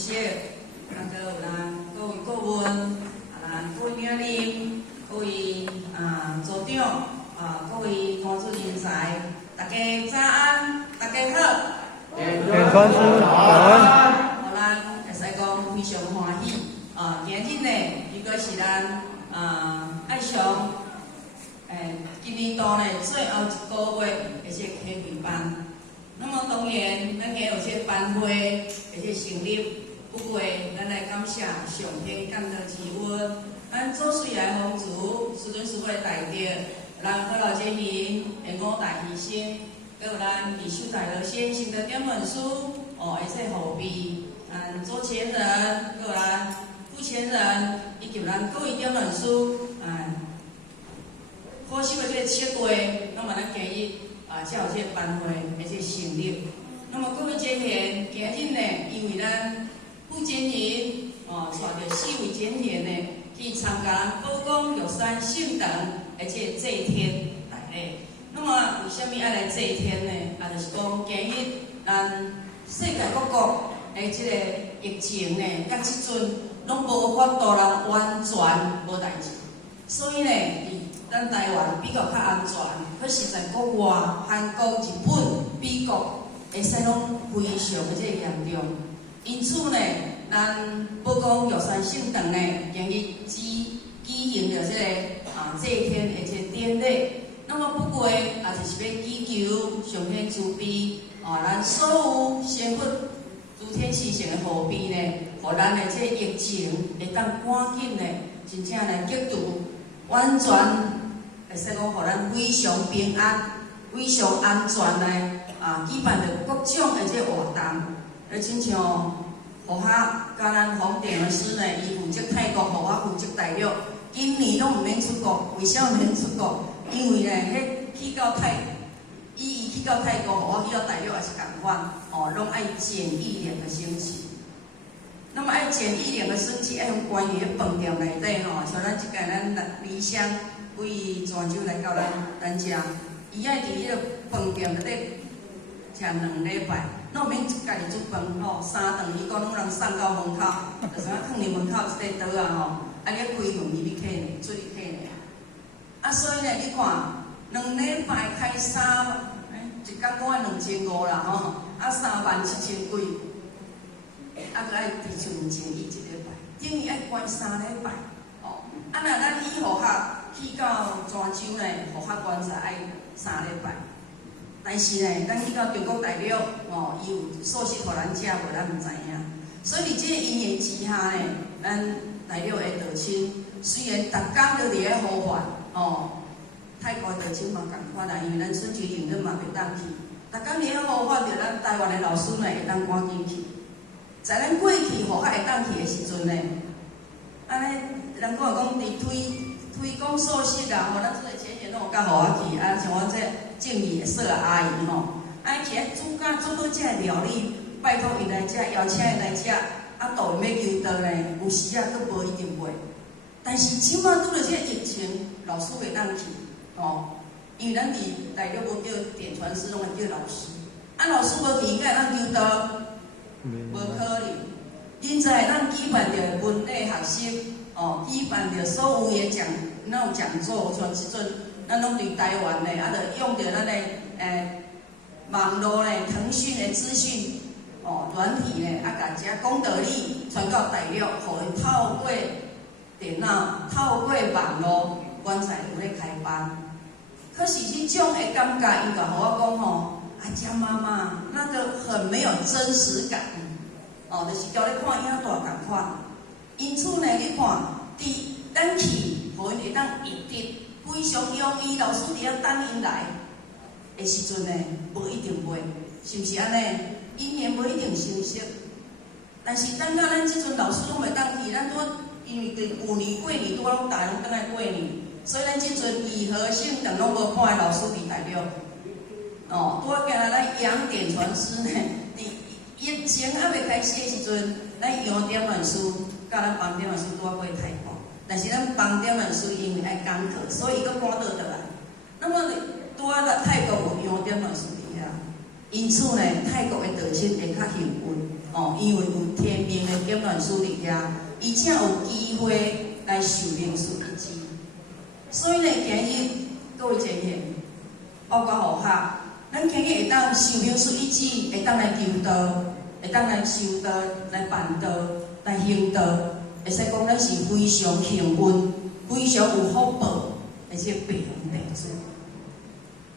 席，有咱各位顾问，各位领领，各位组长，各位关注人才，大家早安，大家好。点传师早安。咱会使讲非常欢喜。今日呢，伊个是咱爱上今年度呢最后一个月的这开会班。那么当然，咱今有这班会的这成立，不过咱来感谢上天降的之恩，咱做水来丰足，师尊师傅的大德，咱好老前行，五大医生，还有咱李秀才的先行的点文书，一切后备，做前人，还有咱副前人，以及咱各位点文书，好手的这个设计，那么咱今日才有这个班会的这个成立。那么各位前贤，今日呢，因为咱副前人带着4位前贤呢去参加宝光玉山圣堂的这个祭天大礼。那么为什么要来祭天呢？就是讲今日咱世界各国的这个疫情呢，到即阵拢无法度人完全无代志，所以呢，咱台湾比较较安全，可是在国外，韩国、日本、美国，会使拢非常的这个严重。因此呢，咱宝光玉山圣堂呢，今日举行着这个祭天的这个典礼。那么不过，也就是要祈求上天慈悲，咱所有仙佛诸天神圣的护庇呢，互咱的这个疫情会当赶紧呢，真正来结除，完全。会使讲，互咱非常平安、非常安全来举办着各种的这活动。亲像和下甲咱黄电老师呢，伊负责泰国，和我负责大陆。今年拢毋免出国，为啥毋免出国？因为呢，伊去到泰国，和我去到大陆也是共款，拢爱检疫2个星期。那么爱检疫2个星期，爱用关于饭店内底像咱即个咱离乡。为泉州来到咱遮，伊爱伫迄个饭店内底食2礼拜，拢免家己煮饭3顿伊讲拢人送到门口，就像放伫门口一块刀你开门伊要客呢，出去客呢。所以呢，你看2礼拜开一工讲2500啦37000几，佫爱伫厝面前伊1礼拜，等于爱关3礼拜。若咱以后去到泉州呢，互学观察爱3礼拜，但是呢，咱去到中国大陆伊有素食互咱食无，咱毋知影。所以伫这个因缘之下呢，咱大陆的道亲虽然逐工都伫咧呼唤泰国的道亲嘛共款啦，因为咱春节迎日嘛袂当去，逐工伫咧呼唤着咱台湾的老师呢会当赶紧去。在咱过去互较会当去的时阵呢，安尼人讲伫推广素食啦，咱这个前贤拢有甲互我去，像我这正义的说阿姨去煮好这个料理，拜托伊来食，邀请伊来食，导演要求到呢，有时佫无一定袂。但是即摆拄着这个疫情，老师袂当去因为咱伫大陆无叫点传师，拢会叫老师。老师无去，敢会当求到？无可能。现在咱举办着文理学习。举办着所有的那种讲座，像即阵，咱拢对台湾的，着用着咱的网络的腾讯的资讯软体呢，甲遮讲道理传到大陆，互伊透过电脑、透过网络，原在有咧开班。可是即种的感觉，伊甲互我讲江妈妈那个很没有真实感，就是交咧看影大共款。因此呢，你看，咱去，互因会当入得非常容易。老师伫遐等因来的时阵呢，无一定会，是毋是安尼？因缘无一定相识。但是等到咱即阵老师拢袂当去，咱拄因为旧年过年拄拢大人倒来过年，所以咱即阵义和圣堂拢无看老师伫大陆。拄仔今仔咱杨典传师呢，伫疫情还袂开始的时阵，咱杨点老师。甲咱帮点老师拄仔过泰国，但是咱帮点老师因为爱讲课，所以佫赶倒倒来。那么拄仔来泰国有杨点老师伫遐，因此呢，泰国的道亲会较幸运哦，因为有天命的检验师伫遐，伊才有机会来受灵术一支。所以呢，今日各位前贤，包括学校，咱今日会当受灵术一支，会当来求道，会当来修道、来办道、来行道，会使讲咱是非常幸运、非常有福报，而且白龙地主。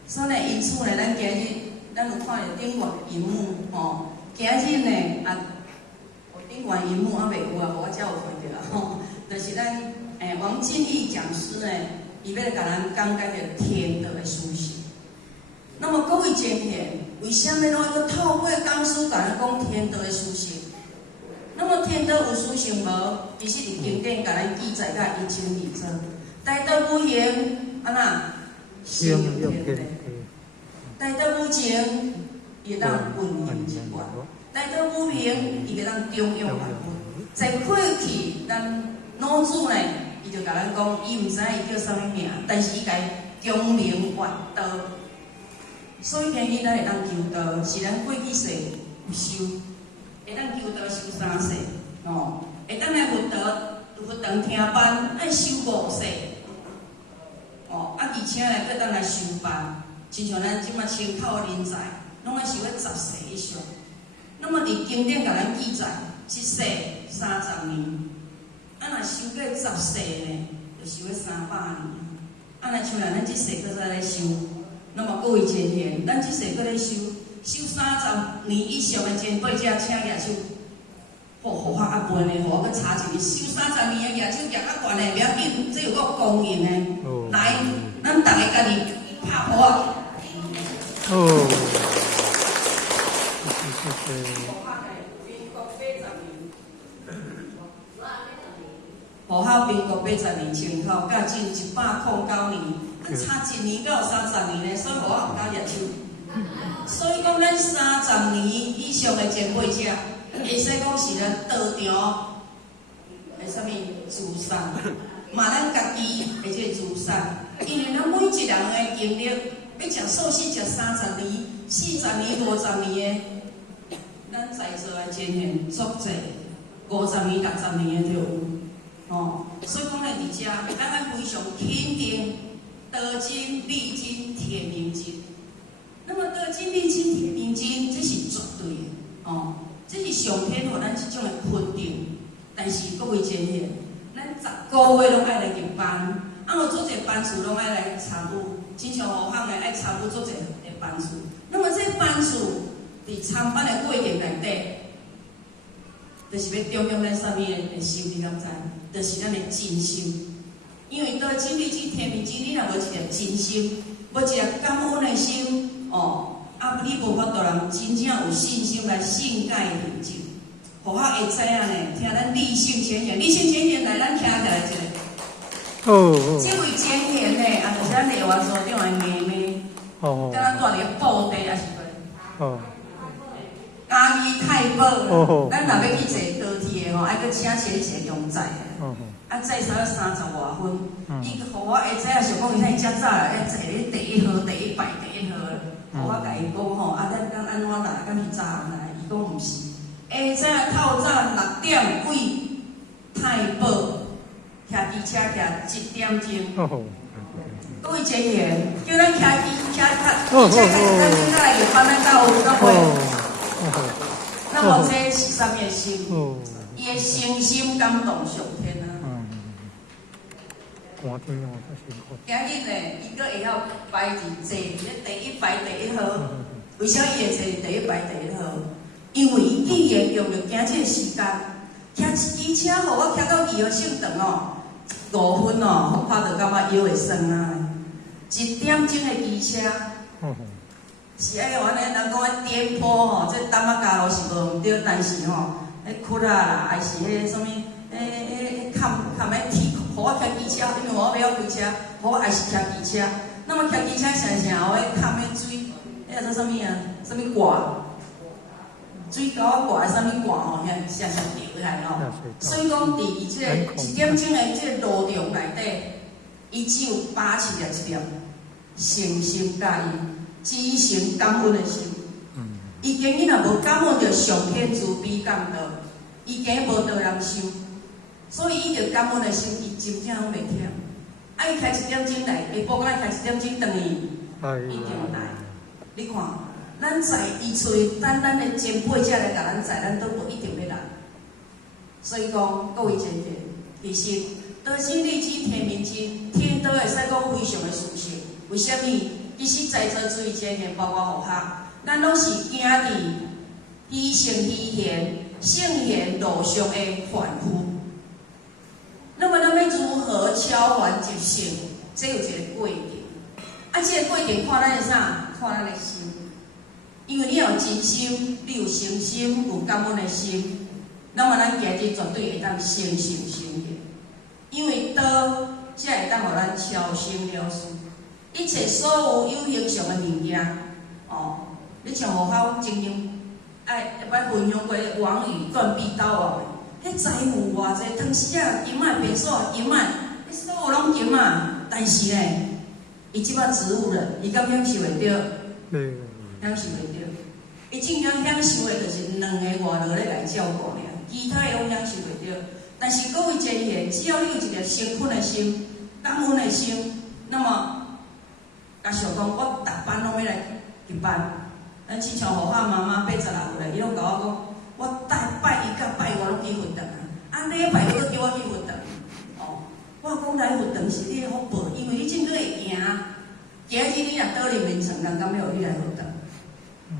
所以呢，因此呢，咱今日咱有看到顶悬荧幕吼，今日呢顶悬荧幕还袂有啊，我才有看到啊吼，就是咱王进义讲师呢，伊要来甲咱讲解着天道的书信。那么各位前贤，为什么拢要透过讲师甲咱讲天道的书信？那么天道有书信无？其实伫经典甲咱记载甲一清二楚。大道无形，安那？心有天地。大道无情，伊会当运行一贯；大道无名，伊会当中庸万物。在过去，咱老祖呢，伊就甲咱讲，伊毋知伊叫啥物名，但是伊甲伊功名万道。所以今日咱会当求道，是咱过去世有修，会当求道修3世，哦，会当来佛堂听班，爱修5世，哦，而且呢，会当来修班。亲像咱即马清透人才，拢爱修咧10世以上。那么伫经典甲咱记载，一世30年，啊若修过10世呢，就修咧300年。啊若像咱即世搁再咧修，那么各位前贤，咱即世搁咧修30年以上的前辈者，请举手。互法啊笨的，互我搁查一下，修30年的举手举较悬的，袂要紧，这有个公认的。来，咱逐个家己拍鼓啊！哦，户口民国80年前后，甲近109年，差1年到30年呢，所以户口有够热手。所以讲，咱30年以上的前辈者，会使讲是咱道场的啥物慈善，嘛咱家己的这个慈善，因为咱每一人的经历。要食寿喜食30年、40年、50年的，咱在座的前贤足济，50年、60年的都有。哦，所以讲咧，伫遮，咱爱非常肯定道经、理经、天命经。那么道经、理经、天命经，这是绝对的。哦，这是上天互咱这种的肯定。但是各位前贤，咱10个月拢爱来入班，有做者班数拢爱来参与。亲像学校的爱参与做者的班数，那么这班数伫参班的过程内底，就是要中用咱啥物的心，你敢知？就是咱的真心。因为道经、理经、天命经，你若无一个真心，无一个感恩的心，哦，啊，你无法度人真正有信心来信解认证。互我会知影呢，听咱理性前言，理性前言来，咱听起来一个。哦，这位前贤呢，啊，就是咱内外所长的妹妹，敢若住伫布袋还是个？嘉义太保，咱若要去坐高铁的吼，爱搁请前一个中载的，啊，载差了30外分，伊互我会知影，想讲伊遐遮早来要坐咧第1号、第1排、第1号，互我甲伊讲吼，啊，咱安怎来？敢是早人来？伊讲毋是，会知影透早6点为太保。骑机车骑1点钟，各位前贤，叫咱骑机车咱现在来入班，咱到有到会。那么这是啥物心？伊的诚心感动上天啊！今日呢，伊阁会晓排伫坐伫咧第1排第1号。为啥伊会坐伫第1排第1号？因为伊既然用着行这个时间，骑一支车，互我骑到2号线长哦。5分哦，看到感觉腰会酸啊！1点钟的机车，是爱安尼，人讲迄颠簸吼，这担仔加路是无毋对，但是吼，迄骨啊，还是迄什物，坎迄铁，互我骑机车，因为我袂晓开车，互我还是骑机车。那么骑机车常常互迄坎迄水，迄做啥物啊？啥物挂？水沟挂啥物挂吼，遐常常掉下吼。所以讲，伫伊即个1点钟的即个路程内底，伊只有把持着一粒诚心甲伊真诚感恩的心。伊今日若无感恩着上天慈悲降道，伊今日无道人修，所以伊着感恩的心，伊真正拢袂忝。啊，伊开1点钟来，下晡爱开1点钟等伊，一定来。你看，咱在伊厝里等咱的前辈才来甲咱载，咱都无一定要来。所以讲，各位前辈，其实道生利之，天命之，天道会使讲非常的殊胜。为什么？其实在座诸位前辈，包括学客，咱拢是行伫虚圣虚贤、圣贤路上的凡夫。那么，咱要如何超凡入圣？这有一个过程。啊，这个过程看咱的啥？看咱的心。因为你有真心，你有诚心，有感恩的心，那么咱今日绝对会当成圣成贤。因为道才会当互咱超生了事。一切所有有形上的物件，你像学校经营，捌分享过王语断臂刀王的，迄财富偌济，汤匙啊、金仔、便所金仔，迄所有拢金仔，但是呢，伊即摆植物人，伊敢享受袂着？享受袂着。伊正常享受的就是2个外劳咧来照顾尔，其他的拢享受袂着。但是各位前贤，只要你有一个诚恳的心、感恩的心，那么，甲想讲，我逐班拢要来入班。咱亲像学校妈妈8、16个咧，伊拢甲我讲，我拜1甲拜5拢去佛堂啊，礼拜佫叫我去佛堂。我讲来佛堂是你的福报，因为你正个会行。今日你若倒入眠床，人敢要你来佛堂？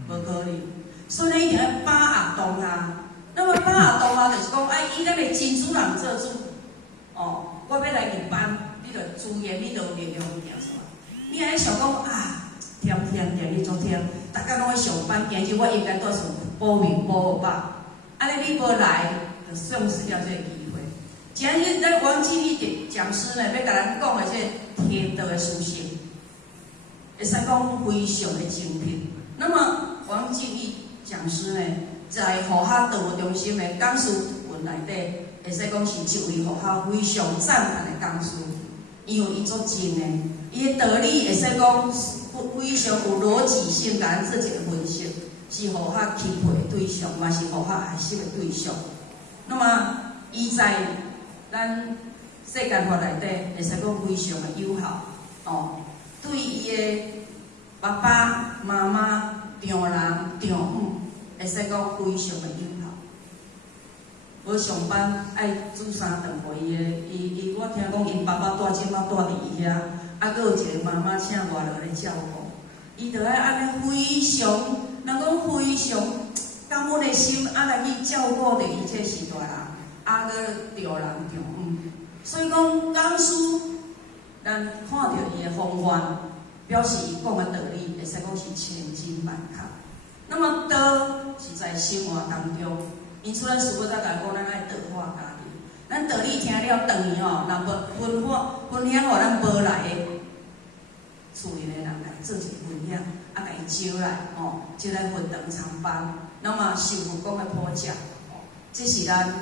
无可能。所以咱一定要把握当下。那么把握当下就是讲，以咱的真主人做主。我要来入班，你着资源，你着有力量去行出来。你安尼想讲忝，你做忝，逐工拢去上班，今日我应该带上保命保饱。安尼你无来，就丧失了这个机会。今日咱王志义讲师呢，要甲咱讲的这天道的事情，会使讲非常的精辟。那么王志义讲师呢，在护校道务中心的讲师群内底，会使讲是一位护校非常赞叹的讲师，因为伊足真的，伊的道理会使讲非常有逻辑性，甲咱做一个分析，是护校钦佩的对象，嘛是护校爱惜的对象。那么伊在咱世间法内底，会使讲非常的友好，对伊的爸爸妈妈、丈人、丈母，会使讲非常的友好。无上班爱煮3顿互伊的，我听讲因爸爸即摆住伫伊遐，佫有一个妈妈请外劳来照顾，伊着爱安尼非常，人讲非常感恩的心，来去照顾着伊这时代人，佫着人着母。所以讲讲师，咱看到伊的风范，表示伊讲的道理，会使讲是千真万确。那么道是在生活当中。因此，咱师父才甲讲，咱爱道化家己。咱道理听了，当年若无分享互咱无来的厝里的人来做一个分享，甲伊招来，招来佛堂参班。那么师父讲的普教，这是咱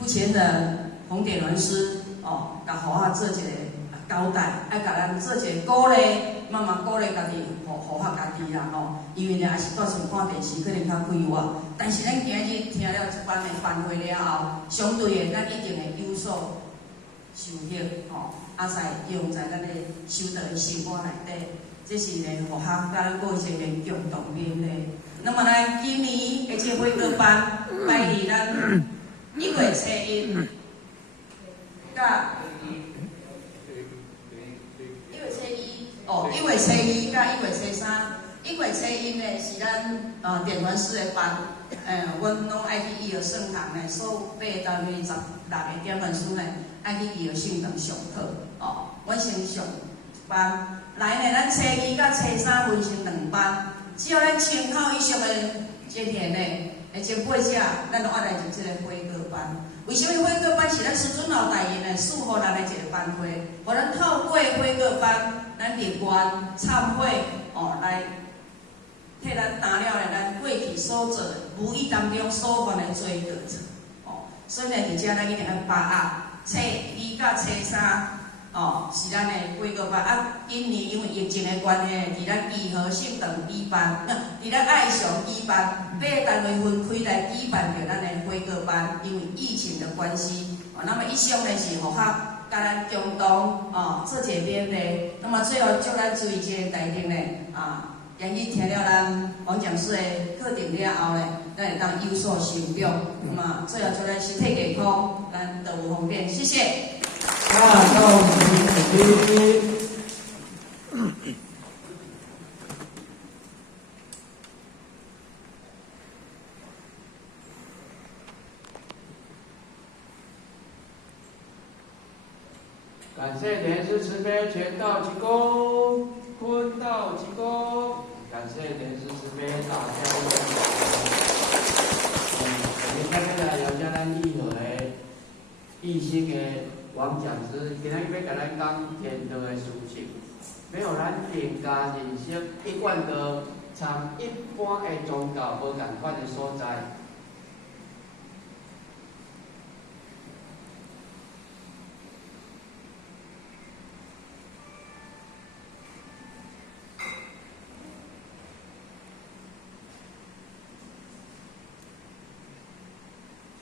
目前的弘典论师甲护校做一个交代，爱甲咱做一个鼓励，慢慢鼓励家己，护校家己啦因为呢，也是带上看电视，可能较快活。但是咱今日听了一班的班会了后，相对的，咱一定会有所收获使用在咱的修道的生活内底。这是呢，护校甲咱各位前面共同勉励。那么咱今年的这会课班摆伫咱1月初1，甲1月初1，1月初2甲1月初3，1月初1呢是咱典传师的班，阮拢爱去医药圣堂呢，所有8到16个典传师呢，爱去医药圣堂上课，阮先上一班。来呢，咱初2甲初3分成2班，只要咱参考以上的这点呢，前辈者，咱拢爱来入这个会课班。为什么会课班是咱师尊老大爷呢？赐予咱的一个班会，互咱透过会课班，咱立愿忏悔，来替咱担了咱过去所做无意当中所犯的罪过，所以呢，伫遮咱一定要把握初2甲初3是咱的规个班啊。今年因为疫情的关系，伫咱义和性等一班，伫咱爱雄一班，8个单位分开来举办着咱的规个班，因为疫情的关系，那么一向呢是合合。甲咱共同做一个勉励，那么最后祝咱注意这个台顶呢言语听了咱王讲师的课程了后呢，咱会当有所成长。那么最后祝咱身体健康，咱道路方便，谢谢。到主题。感谢莲师慈悲，全道济公，坤道济公。感谢莲师慈悲，大家一起。今天呢，由咱义和的义兴的王讲师，今日要甲咱讲天道的事情。没有咱人家人生一贯道，参一般的宗教无共款的所在。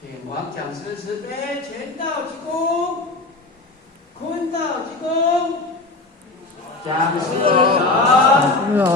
请王讲师慈悲，全道济公，坤道济公，讲师长。